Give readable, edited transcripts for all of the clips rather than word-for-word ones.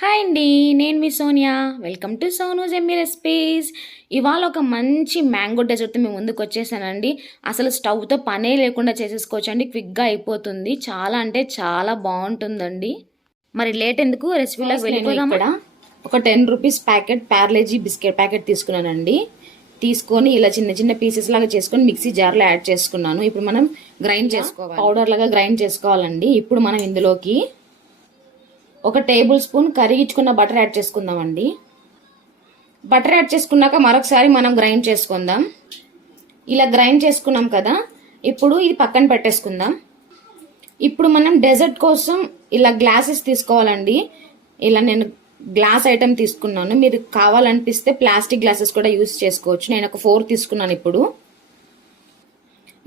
Hi అండి, నేను మీ Sonia. Welcome to Sonu's yummy recipes. ఇవాళ ఒక మంచి మ్యాంగో డెజర్ట్తో మేము ముందుకు వచ్చేసానండి. అసలు స్టవ్తో పనే లేకుండా చేసేసుకోవచ్చండి, క్విక్గా అయిపోతుంది. చాలా అంటే చాలా బాగుంటుందండి. మరి లేట్ ఎందుకు, రెసిపీలోకి వెళ్ళిపోదాం. ఇక్కడ ఒక 10 రూపీస్ ప్యాకెట్ ప్యార్లేజీ బిస్కెట్ ప్యాకెట్ తీసుకున్నానండి. తీసుకొని ఇలా చిన్న చిన్న పీసెస్ లాగా చేసుకొని మిక్సీ జార్లో యాడ్ చేసుకున్నాను. ఇప్పుడు మనం గ్రైండ్ చేసుకోవాలి, పౌడర్ లాగా గ్రైండ్ చేసుకోవాలండి. ఇప్పుడు మనం ఇందులోకి ఒక టేబుల్ స్పూన్ కరిగించుకున్న బటర్ యాడ్ చేసుకుందామండి. బటర్ యాడ్ చేసుకున్నాక మరొకసారి మనం గ్రైండ్ చేసుకుందాం. ఇలా గ్రైండ్ చేసుకున్నాం కదా, ఇప్పుడు ఇది పక్కన పెట్టేసుకుందాం. ఇప్పుడు మనం డెజర్ట్ కోసం ఇలా గ్లాసెస్ తీసుకోవాలండి. ఇలా నేను గ్లాస్ ఐటమ్ తీసుకున్నాను. మీరు కావాలనిపిస్తే ప్లాస్టిక్ గ్లాసెస్ కూడా యూజ్ చేసుకోవచ్చు. నేను ఒక 4 తీసుకున్నాను. ఇప్పుడు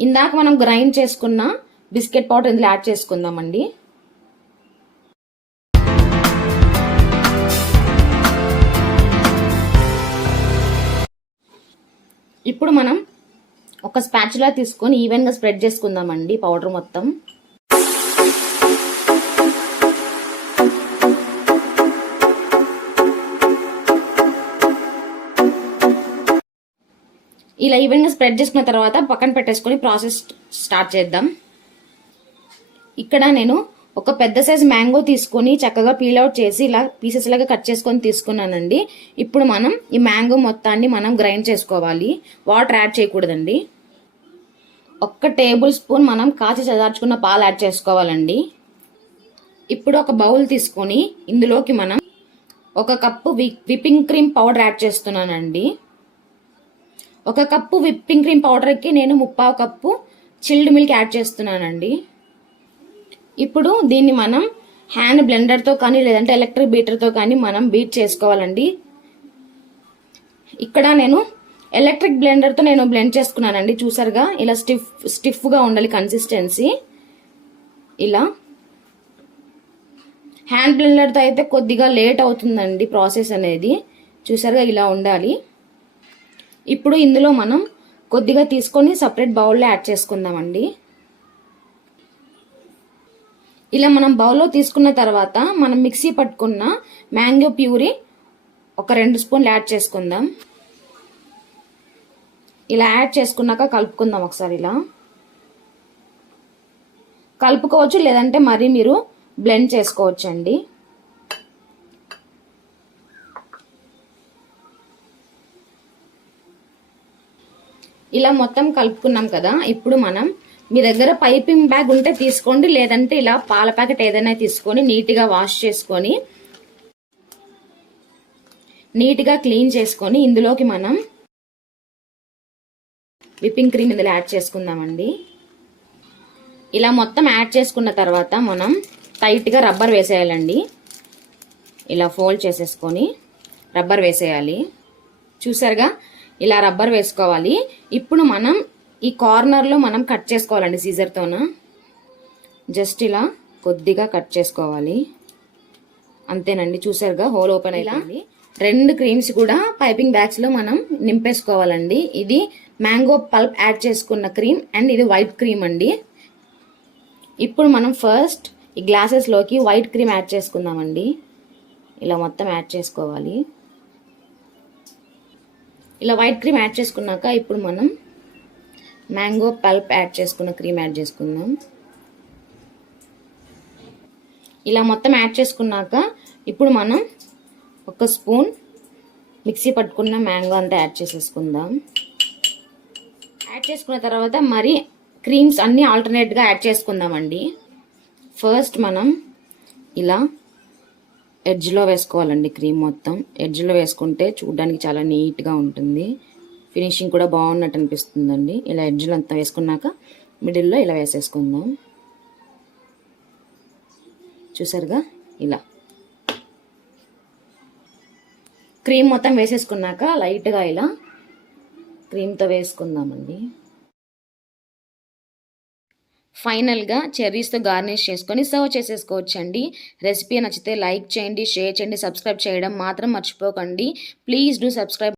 ఇందాక మనం గ్రైండ్ చేసుకున్న బిస్కెట్ పౌడర్ ఇందులో యాడ్ చేసుకుందామండి. ఇప్పుడు మనం ఒక స్పాచులా తీసుకొని ఈవెన్గా స్ప్రెడ్ చేసుకుందామండి పౌడర్ మొత్తం. ఇలా ఈవెన్గా స్ప్రెడ్ చేసుకున్న తర్వాత పక్కన పెట్టేసుకొని ప్రాసెస్ స్టార్ట్ చేద్దాం. ఇక్కడ నేను ఒక పెద్ద సైజ్ మ్యాంగో తీసుకొని చక్కగా పీల్ అవుట్ చేసి ఇలా పీసెస్ లాగా కట్ చేసుకొని తీసుకున్నానండి. ఇప్పుడు మనం ఈ మ్యాంగో మొత్తాన్ని మనం గ్రైండ్ చేసుకోవాలి. వాటర్ యాడ్ చేయకూడదండి. 1 టేబుల్ స్పూన్ మనం కాచి చదార్చుకున్న పాలు యాడ్ చేసుకోవాలండి. ఇప్పుడు ఒక బౌల్ తీసుకొని ఇందులోకి మనం 1 cup whipping cream powder add చేస్తున్నానండి. 1 కప్పు విప్పింగ్ క్రీమ్ పౌడర్కి నేను 1/2 కప్పు చిల్డ్ మిల్క్ యాడ్ చేస్తున్నానండి. ఇప్పుడు దీన్ని మనం హ్యాండ్ బ్లెండర్తో కానీ లేదంటే ఎలక్ట్రిక్ బీటర్తో కానీ మనం బీట్ చేసుకోవాలండి. ఇక్కడ నేను ఎలక్ట్రిక్ బ్లెండర్తో నేను బ్లెండ్ చేసుకున్నానండి. చూసారుగా, ఇలా స్టిఫ్గా ఉండాలి కన్సిస్టెన్సీ. ఇలా హ్యాండ్ బ్లెండర్తో అయితే కొద్దిగా లేట్ అవుతుందండి ప్రాసెస్ అనేది. చూసారుగా, ఇలా ఉండాలి. ఇప్పుడు ఇందులో మనం కొద్దిగా తీసుకొని సపరేట్ బౌల్లో యాడ్ చేసుకుందామండి. ఇలా మనం బౌల్లో తీసుకున్న తర్వాత మనం మిక్సీ పట్టుకున్న మ్యాంగో ప్యూరీ ఒక 2 స్పూన్లు యాడ్ చేసుకుందాం. ఇలా యాడ్ చేసుకున్నాక కలుపుకుందాం ఒకసారి. ఇలా కలుపుకోవచ్చు, లేదంటే మరి మీరు బ్లెండ్ చేసుకోవచ్చు అండి. ఇలా మొత్తం కలుపుకున్నాం కదా. ఇప్పుడు మనం మీ దగ్గర పైపింగ్ బ్యాగ్ ఉంటే తీసుకోండి, లేదంటే ఇలా పాల ప్యాకెట్ ఏదైనా తీసుకొని నీట్గా వాష్ చేసుకొని నీట్గా క్లీన్ చేసుకొని ఇందులోకి మనం విప్పింగ్ క్రీమ్ ఇందులో యాడ్ చేసుకుందామండి. ఇలా మొత్తం యాడ్ చేసుకున్న తర్వాత మనం టైట్గా రబ్బర్ వేసేయాలండి. ఇలా ఫోల్డ్ చేసేసుకొని రబ్బర్ వేసేయాలి. చూసారుగా, ఇలా రబ్బర్ వేసుకోవాలి. ఇప్పుడు మనం ఈ కార్నర్లో మనం కట్ చేసుకోవాలండి సీజర్తోన. జస్ట్ ఇలా కొద్దిగా కట్ చేసుకోవాలి, అంతేనండి. చూసారుగా, హోల్ ఓపెన్ అయ్యింది. 2 క్రీమ్స్ కూడా పైపింగ్ బ్యాగ్స్లో మనం నింపేసుకోవాలండి. ఇది మ్యాంగో పల్ప్ యాడ్ చేసుకున్న క్రీమ్ అండ్ ఇది వైట్ క్రీమ్ అండి. ఇప్పుడు మనం ఫస్ట్ ఈ గ్లాసెస్లోకి వైట్ క్రీమ్ యాడ్ చేసుకుందామండి. ఇలా మొత్తం యాడ్ చేసుకోవాలి. ఇలా వైట్ క్రీమ్ యాడ్ చేసుకున్నాక ఇప్పుడు మనం మ్యాంగో పల్ప్ యాడ్ చేసుకున్న క్రీమ్ యాడ్ చేసుకుందాం. ఇలా మొత్తం యాడ్ చేసుకున్నాక ఇప్పుడు మనం 1 స్పూన్ మిక్సీ పట్టుకున్న మ్యాంగో అంతా యాడ్ చేసేసుకుందాం. యాడ్ చేసుకున్న తర్వాత మరి క్రీమ్స్ అన్నీ ఆల్టర్నేట్గా యాడ్ చేసుకుందామండి. ఫస్ట్ మనం ఇలా ఎడ్జ్లో వేసుకోవాలండి. క్రీమ్ మొత్తం ఎడ్జ్లో వేసుకుంటే చూడడానికి చాలా నీట్గా ఉంటుంది, ఫినిషింగ్ కూడా బాగున్నట్టు అనిపిస్తుందండి. ఇలా ఎడ్జ్లో అంతా వేసుకున్నాక మిడిల్లో ఇలా వేసేసుకుందాం. చూసారుగా, ఇలా క్రీమ్ మొత్తం వేసేసుకున్నాక లైట్గా ఇలా క్రీమ్తో వేసుకుందామండి. ఫైనల్గా చెర్రీస్తో గార్నిష్ చేసుకొని సర్వ్ చేసేసుకోవచ్చండి. రెసిపీ నచ్చితే లైక్ చేయండి, షేర్ చేయండి, సబ్స్క్రైబ్ చేయడం మాత్రం మర్చిపోకండి. Please do subscribe.